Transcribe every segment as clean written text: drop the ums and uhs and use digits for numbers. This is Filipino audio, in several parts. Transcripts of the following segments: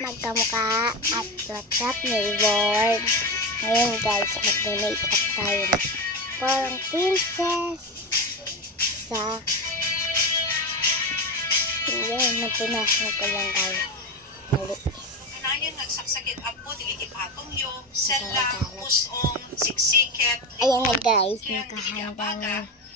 magkamukha at what's up neighbor. Ngayon guys, mag-make-up tayo parang princess sa yan, napunasan ko lang guys. Mali. Ayan nagsaksakit apo, diligipatong yo, sela, pusong, siksiket, ayan na guys, nakahanda na.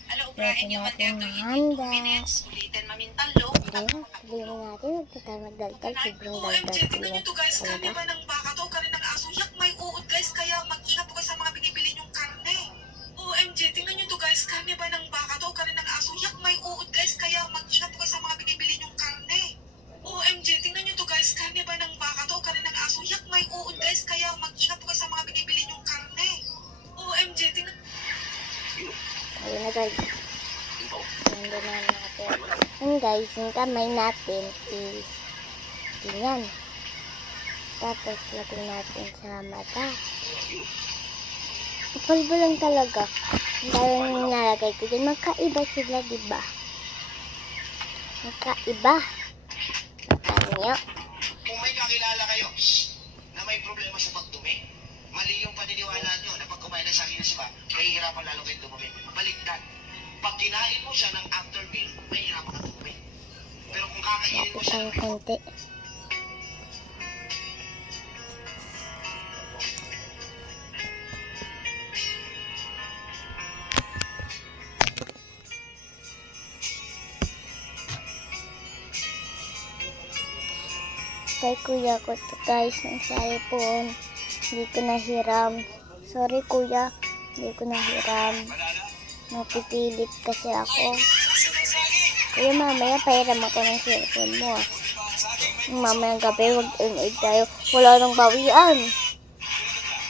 Ala, ubrahin nyo natin matento yung 2 minutes, ulitin mamintalo. Ayun, sabihin natin, huwag na tayo magdaldal. Sobrang OMG, daldal tingnan nyo to guys, karne ba ng baka to, karne ng aso, yak may uod guys, kaya mag-ingat po kayo sa mga binibili nyong karne. OMG, tingnan nyo to guys, karne ba ng baka to, karne ng aso, yak may uod guys, kaya mag-ingat po kayo sa mga binibili nyong karne. OMG, tingnan nyo to guys, karne ba ng baka to, karne ng aso, yak may uod guys, kaya mag-ingat po kayo sa mga binibili nyong karne. OMG, tingnan... Ayun na guys. Nandun na natin. Yun guys, yung kamay natin is ganyan. Tapos lagyan natin sa mata. Pulbo lang talaga. Ang dami nalagay ko dyan. Magkaiba sila, diba? Magkaiba. Ano nyo? Kung may kakilala kayo na may problema sa pagdumi, mali yung paniniwala nyo na pag kumain na sa akin na siya, mahihirapan lalo kayong dumumi. Baliktad. Pag kinain mo siya ng after meal, mahihirapan ka dumumi. Pero kung kakainin mo Lapit siya tayo konti. Kay kuya ko to guys ng cellphone. Hindi ko nahiram. Sorry kuya, hindi ko nahiram. Napipilit kasi ako. Kuya mamaya pahiram ako ng cellphone mo ah. Mamayang gabi wag unig tayo. Wala nang bawian.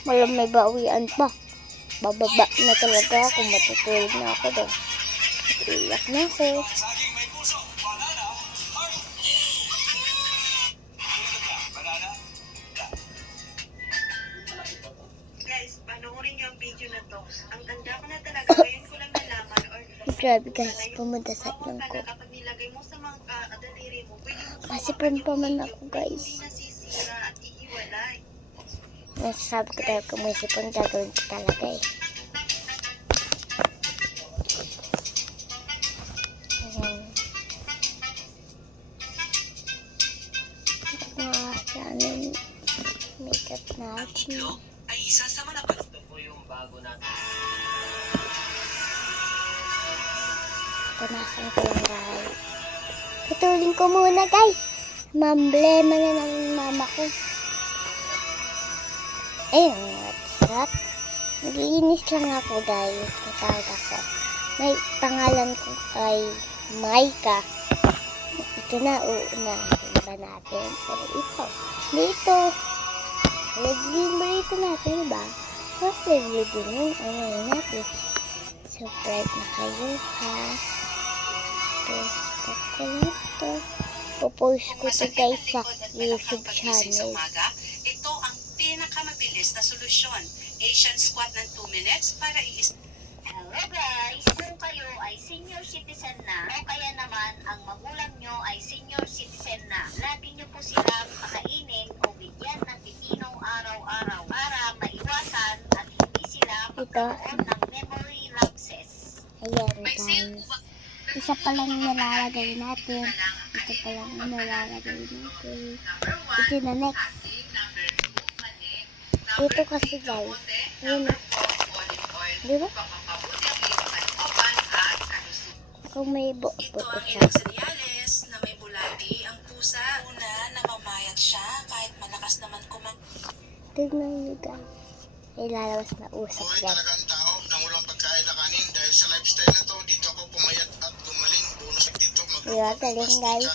Wala may bawian pa. Bababa na talaga ako. Matutulog na ako doon. Iyak na ako. Guys, panoorin nyo ang video na to. Ang ganda ko na talaga. Ngayon ko lang nalaman or... Grabe guys, pumunta sa ilang ko. Kapag nilagay mo sa mga daliri mo, pwede mo Kasi pampaman ako guys. hindi nasisira at iiwalay. Nasasabi ko talaga kung may sipon, gagawin ko talaga eh. Ayan. Yan yung makeup ang natin. itlog ay isa sa malapad. Ito po yung bago natin. Punasan ko lang guys. Putulin ko muna guys. Mamblema na ng mama ko. Ayun, what's up? Naglinis lang ako guys. Tatawag ako. May pangalan ko ay Maika. Ito na, uunahin ba natin? Pero ito. Dito. Dito natin ba? Review din yun. Ano yun natin? Subscribe na kayo ha. Post ko lang ito. Popost ko ito guys sa YouTube channel. Ito ang pinakamabilis na solusyon. Asian squat ng 2 minutes para Hello guys! Kung kayo ay senior citizen na o kaya naman ang magulang nyo ay senior citizen na, lagi nyo po silang pakainin o bigyan ng pipinong araw-araw para maiwasan at hindi sila magkaroon ng memory lapses. Ayan guys. Isa pa lang nilalagay natin. Ito pa lang nilalagay natin. Ito na next. Ito kasi guys. Ayun. Diba? Kung may Ito buo-buo ang siya. ilang senyales na may bulati ang pusa. Una, namamayat siya kahit malakas naman Tignan nyo guys. Ilalabas na usap Buhay yan. talagang tao nang walang pagkain na kanin dahil sa lifestyle na to, dito ako pumayat at gumaling. Bonus dito Diba, galing guys.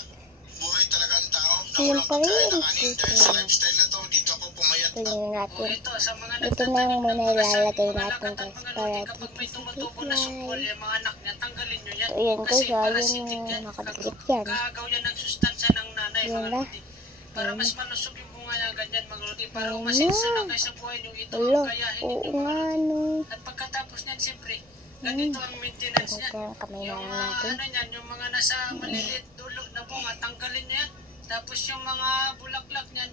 Buhay talagang tao nang Yung walang pagkain na pa kanin rin, dahil sa lifestyle na to, dito ako pumayat at Tignan natin. ito sa mga Ito na yung muna ilalagay natin guys. Para kapag may dito sa tumutubo na sukol supply. yung mga anak niya, tanggalin nyo yan. So yan guys, Kasi yun parasitic yan. yung nakadikit yan. Kagaw yan ng sustansya ng nanay, Yan mga na. lodi. Para mas malusog yung bunga niya ganyan, mga lodi. Para Yan umasinsa na. na kayo sa buhay nyo, ito Ulo. ang kayahin Oo ninyo. nga no. At pagkatapos niyan, siyempre, ganito ang maintenance niya. Ito yung kamay na Yung lang mga natin. ano niyan, yung mga nasa maliliit dulo na bunga, tanggalin niya yan. Tapos yung mga bulaklak niyan,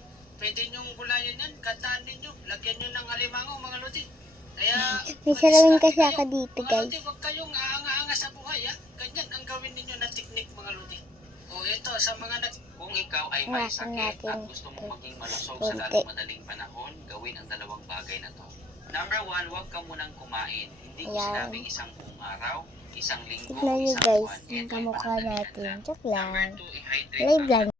pwede nyong gulayan yan, kataan ninyo, lagyan nyo ng alimango mga lodi. Kaya, May salamin mag-start kasi kayo. ako dito, Mga guys. lodi, huwag kayong aanga-anga sa buhay, ha? Ganyan ang gawin ninyo na teknik mga lodi. O ito, sa mga Kung ikaw ay Nga, may sakit natin. at gusto mong maging malusog sa Konti. lalong madaling panahon, gawin ang dalawang bagay na to. Number 1, huwag ka munang kumain. Hindi ko Ayan. sinabing isang buong araw, isang linggo, Tignan nyo isang guys, buwan. yung Ito ay kamukha panandalian natin. lang. Joke Number lang. 2, i-hydrate Live ka lang.